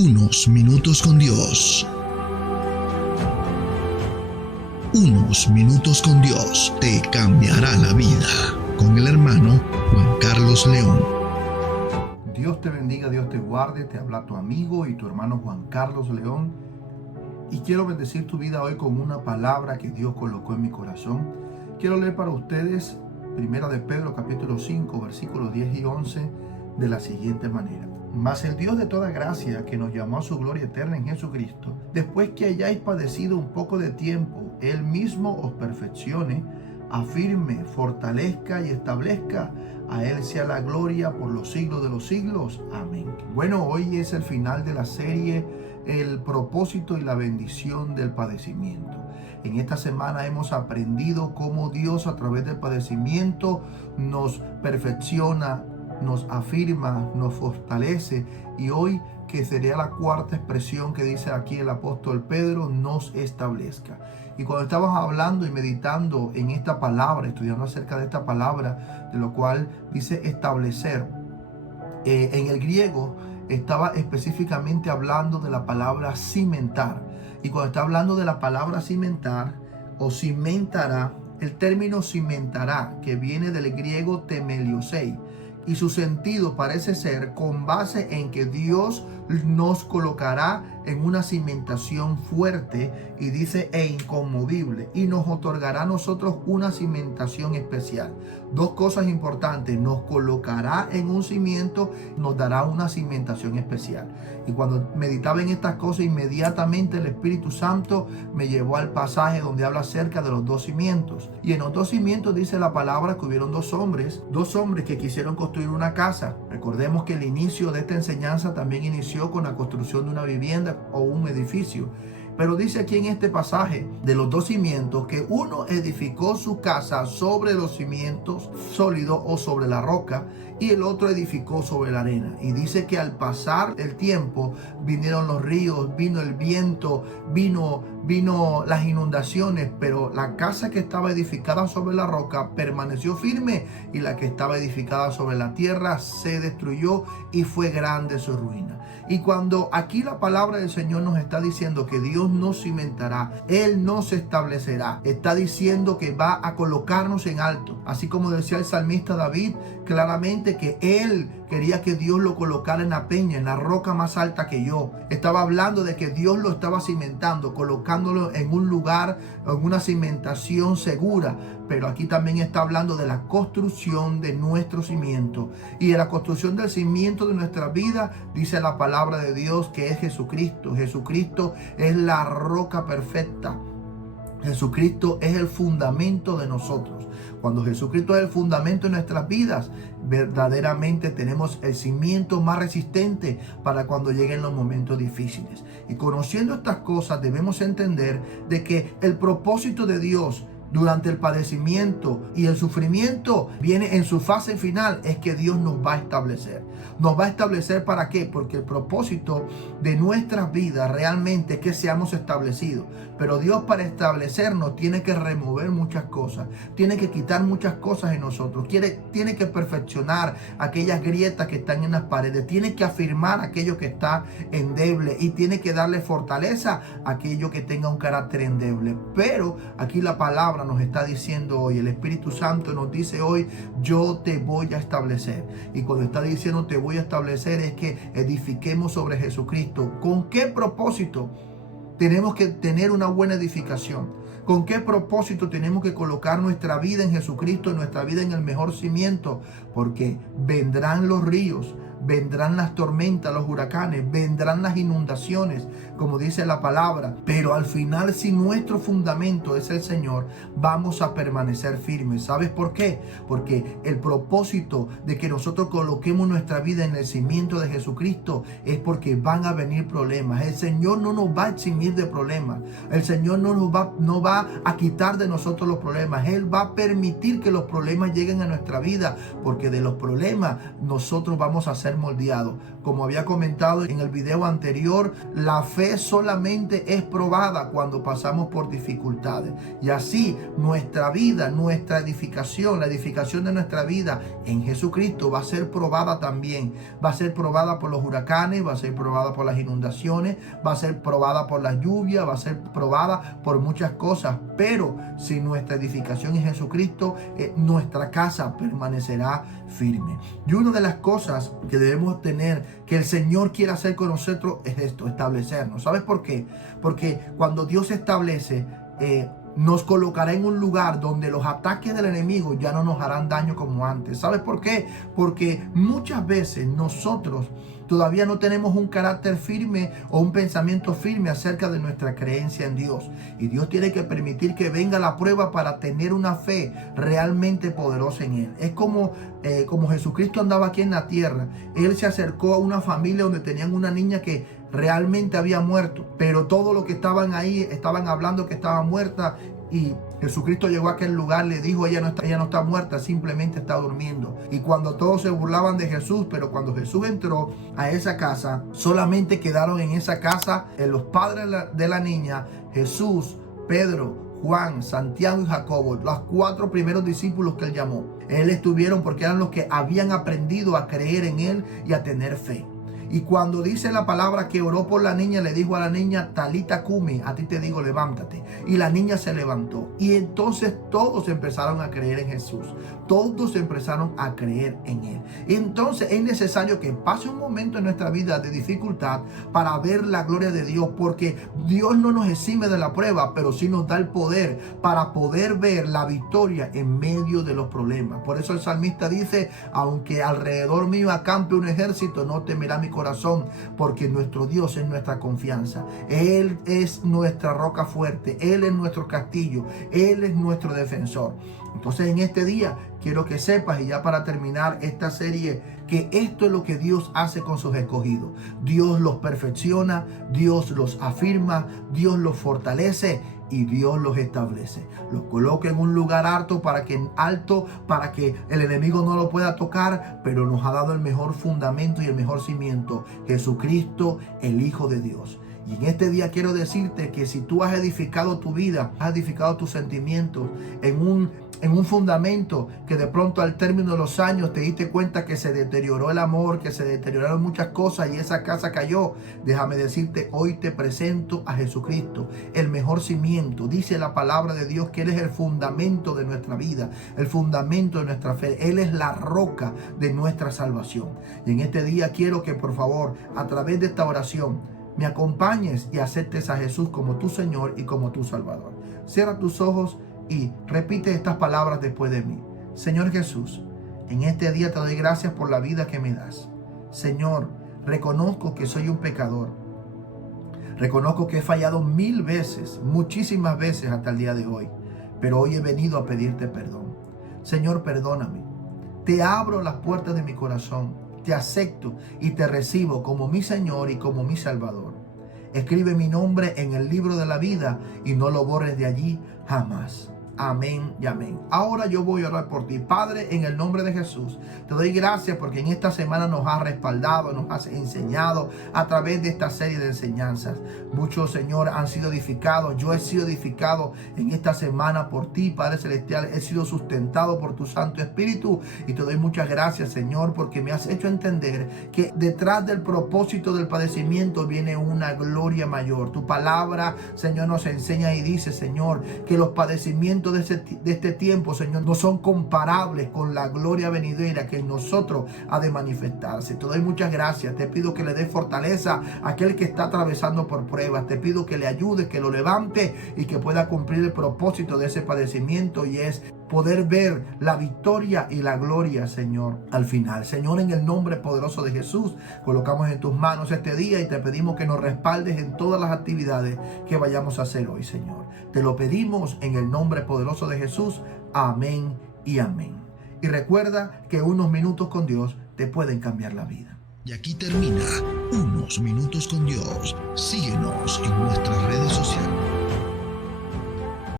Unos minutos con Dios. Unos minutos con Dios te cambiará la vida. Con el hermano Juan Carlos León. Dios te bendiga, Dios te guarde. Te habla tu amigo y tu hermano Juan Carlos León. Y quiero bendecir tu vida hoy con una palabra que Dios colocó en mi corazón. Quiero leer para ustedes Primera de Pedro capítulo 5 versículos 10 y 11 de la siguiente manera. Mas el Dios de toda gracia, que nos llamó a su gloria eterna en Jesucristo, después que hayáis padecido un poco de tiempo, Él mismo os perfeccione, afirme, fortalezca y establezca. A Él sea la gloria por los siglos de los siglos. Amén. Bueno, hoy es el final de la serie, el propósito y la bendición del padecimiento. En esta semana hemos aprendido cómo Dios a través del padecimiento nos perfecciona, nos afirma, nos fortalece, y hoy, que sería la cuarta expresión que dice aquí el apóstol Pedro, nos establezca. Y cuando estábamos hablando y meditando en esta palabra, estudiando acerca de esta palabra, de lo cual dice establecer, en el griego estaba específicamente hablando de la palabra cimentar. Y cuando está hablando de la palabra cimentar o cimentará, el término cimentará, que viene del griego temeliosei, y su sentido parece ser con base en que Dios nos colocará en una cimentación fuerte, y dice e inconmovible, y nos otorgará a nosotros una cimentación especial. Dos cosas importantes: nos colocará en un cimiento, nos dará una cimentación especial. Y cuando meditaba en estas cosas, inmediatamente el Espíritu Santo me llevó al pasaje donde habla acerca de los dos cimientos. Y en los dos cimientos dice la palabra que hubieron dos hombres que quisieron construir una casa. Recordemos que el inicio de esta enseñanza también inició con la construcción de una vivienda o un edificio. Pero dice aquí en este pasaje de los dos cimientos que uno edificó su casa sobre los cimientos sólidos o sobre la roca, y el otro edificó sobre la arena. Y dice que al pasar el tiempo vinieron los ríos, vino el viento, vino las inundaciones, pero la casa que estaba edificada sobre la roca permaneció firme, y la que estaba edificada sobre la tierra se destruyó, y fue grande su ruina. Y cuando aquí la palabra del Señor nos está diciendo que Dios nos cimentará, Él nos establecerá, está diciendo que va a colocarnos en alto. Así como decía el salmista David claramente, que él quería que Dios lo colocara en la peña, en la roca más alta que yo. Estaba hablando de que Dios lo estaba cimentando, colocándolo en un lugar, en una cimentación segura. Pero aquí también está hablando de la construcción de nuestro cimiento. Y de la construcción del cimiento de nuestra vida, dice la palabra de Dios, que es Jesucristo. Jesucristo es la roca perfecta. Jesucristo es el fundamento de nosotros. Cuando Jesucristo es el fundamento de nuestras vidas, verdaderamente tenemos el cimiento más resistente para cuando lleguen los momentos difíciles. Y conociendo estas cosas, debemos entender de que el propósito de Dios durante el padecimiento y el sufrimiento viene en su fase final, es que Dios nos va a establecer. ¿Nos va a establecer para qué? Porque el propósito de nuestras vidas realmente es que seamos establecidos. Pero Dios, para establecernos, tiene que remover muchas cosas, tiene que quitar muchas cosas en nosotros, tiene que perfeccionar aquellas grietas que están en las paredes, tiene que afirmar aquello que está endeble, y tiene que darle fortaleza a aquello que tenga un carácter endeble. Pero aquí la palabra nos está diciendo hoy, el Espíritu Santo nos dice hoy: yo te voy a establecer. Y cuando está diciendo te voy a establecer, es que edifiquemos sobre Jesucristo. ¿Con qué propósito? Tenemos que tener una buena edificación. ¿Con qué propósito tenemos que colocar nuestra vida en Jesucristo, nuestra vida en el mejor cimiento? Porque vendrán los ríos, vendrán las tormentas, los huracanes, vendrán las inundaciones, como dice la palabra. Pero al final, si nuestro fundamento es el Señor, vamos a permanecer firmes. ¿Sabes por qué? Porque el propósito de que nosotros coloquemos nuestra vida en el cimiento de Jesucristo es porque van a venir problemas. El Señor no nos va a eximir de problemas. El Señor no va a quitar de nosotros los problemas. Él va a permitir que los problemas lleguen a nuestra vida, porque de los problemas nosotros vamos a ser ser moldeado. Como había comentado en el video anterior, la fe solamente es probada cuando pasamos por dificultades. Y así nuestra vida, nuestra edificación, la edificación de nuestra vida en Jesucristo va a ser probada también. Va a ser probada por los huracanes, va a ser probada por las inundaciones, va a ser probada por la lluvia, va a ser probada por muchas cosas. Pero si nuestra edificación en Jesucristo, nuestra casa permanecerá firme. Y una de las cosas que debemos tener, que el Señor quiere hacer con nosotros, es esto: establecernos. ¿Sabes por qué? Porque cuando Dios establece, nos colocará en un lugar donde los ataques del enemigo ya no nos harán daño como antes. ¿Sabes por qué? Porque muchas veces nosotros todavía no tenemos un carácter firme o un pensamiento firme acerca de nuestra creencia en Dios. Y Dios tiene que permitir que venga la prueba para tener una fe realmente poderosa en Él. Es como Jesucristo andaba aquí en la tierra. Él se acercó a una familia donde tenían una niña que realmente había muerto, pero todo lo que estaban ahí estaban hablando que estaba muerta. Y Jesucristo llegó a aquel lugar, le dijo: ella no está muerta, simplemente está durmiendo. Y cuando todos se burlaban de Jesús, pero cuando Jesús entró a esa casa, solamente quedaron en esa casa los padres de la niña, Jesús, Pedro, Juan, Santiago y Jacobo, los 4 primeros discípulos que él llamó. Él estuvieron porque eran los que habían aprendido a creer en él y a tener fe. Y cuando dice la palabra que oró por la niña, le dijo a la niña: Talita cumi, a ti te digo, levántate. Y la niña se levantó. Y entonces todos empezaron a creer en Jesús. Todos empezaron a creer en Él. Entonces es necesario que pase un momento en nuestra vida de dificultad para ver la gloria de Dios. Porque Dios no nos exime de la prueba, pero sí nos da el poder para poder ver la victoria en medio de los problemas. Por eso el salmista dice: aunque alrededor mío acampe un ejército, no temerá mi corazón, porque nuestro Dios es nuestra confianza. Él es nuestra roca fuerte, Él es nuestro castillo, Él es nuestro defensor. Entonces en este día quiero que sepas, y ya para terminar esta serie, que esto es lo que Dios hace con sus escogidos. Dios los perfecciona, Dios los afirma, Dios los fortalece y Dios los establece. Los coloca en un lugar alto para que el enemigo no lo pueda tocar, pero nos ha dado el mejor fundamento y el mejor cimiento: Jesucristo, el Hijo de Dios. Y en este día quiero decirte que si tú has edificado tu vida, has edificado tus sentimientos en un fundamento que de pronto al término de los años te diste cuenta que se deterioró el amor, que se deterioraron muchas cosas y esa casa cayó, déjame decirte, hoy te presento a Jesucristo, el mejor cimiento. Dice la palabra de Dios que Él es el fundamento de nuestra vida, el fundamento de nuestra fe. Él es la roca de nuestra salvación. Y en este día quiero que por favor, a través de esta oración, me acompañes y aceptes a Jesús como tu Señor y como tu Salvador. Cierra tus ojos y repite estas palabras después de mí. Señor Jesús, en este día te doy gracias por la vida que me das. Señor, reconozco que soy un pecador. Reconozco que he fallado 1000 veces, muchísimas veces hasta el día de hoy. Pero hoy he venido a pedirte perdón. Señor, perdóname. Te abro las puertas de mi corazón. Te acepto y te recibo como mi Señor y como mi Salvador. Escribe mi nombre en el libro de la vida y no lo borres de allí jamás. Amén y amén. Ahora yo voy a orar por ti. Padre, en el nombre de Jesús, te doy gracias porque en esta semana nos has respaldado, nos has enseñado a través de esta serie de enseñanzas. Muchos, Señor, han sido edificados. Yo he sido edificado en esta semana por ti, Padre Celestial. He sido sustentado por tu Santo Espíritu y te doy muchas gracias, Señor, porque me has hecho entender que detrás del propósito del padecimiento viene una gloria mayor. Tu palabra, Señor, nos enseña y dice, Señor, que los padecimientos de este tiempo, Señor, no son comparables con la gloria venidera que en nosotros ha de manifestarse. Te doy muchas gracias. Te pido que le des fortaleza a aquel que está atravesando por pruebas. Te pido que le ayudes, que lo levante y que pueda cumplir el propósito de ese padecimiento, y es poder ver la victoria y la gloria, Señor, al final. Señor, en el nombre poderoso de Jesús, colocamos en tus manos este día y te pedimos que nos respaldes en todas las actividades que vayamos a hacer hoy, Señor. Te lo pedimos en el nombre poderoso de Jesús. Amén y amén. Y recuerda que unos minutos con Dios te pueden cambiar la vida. Y aquí termina Unos Minutos con Dios. Síguenos en nuestras redes sociales.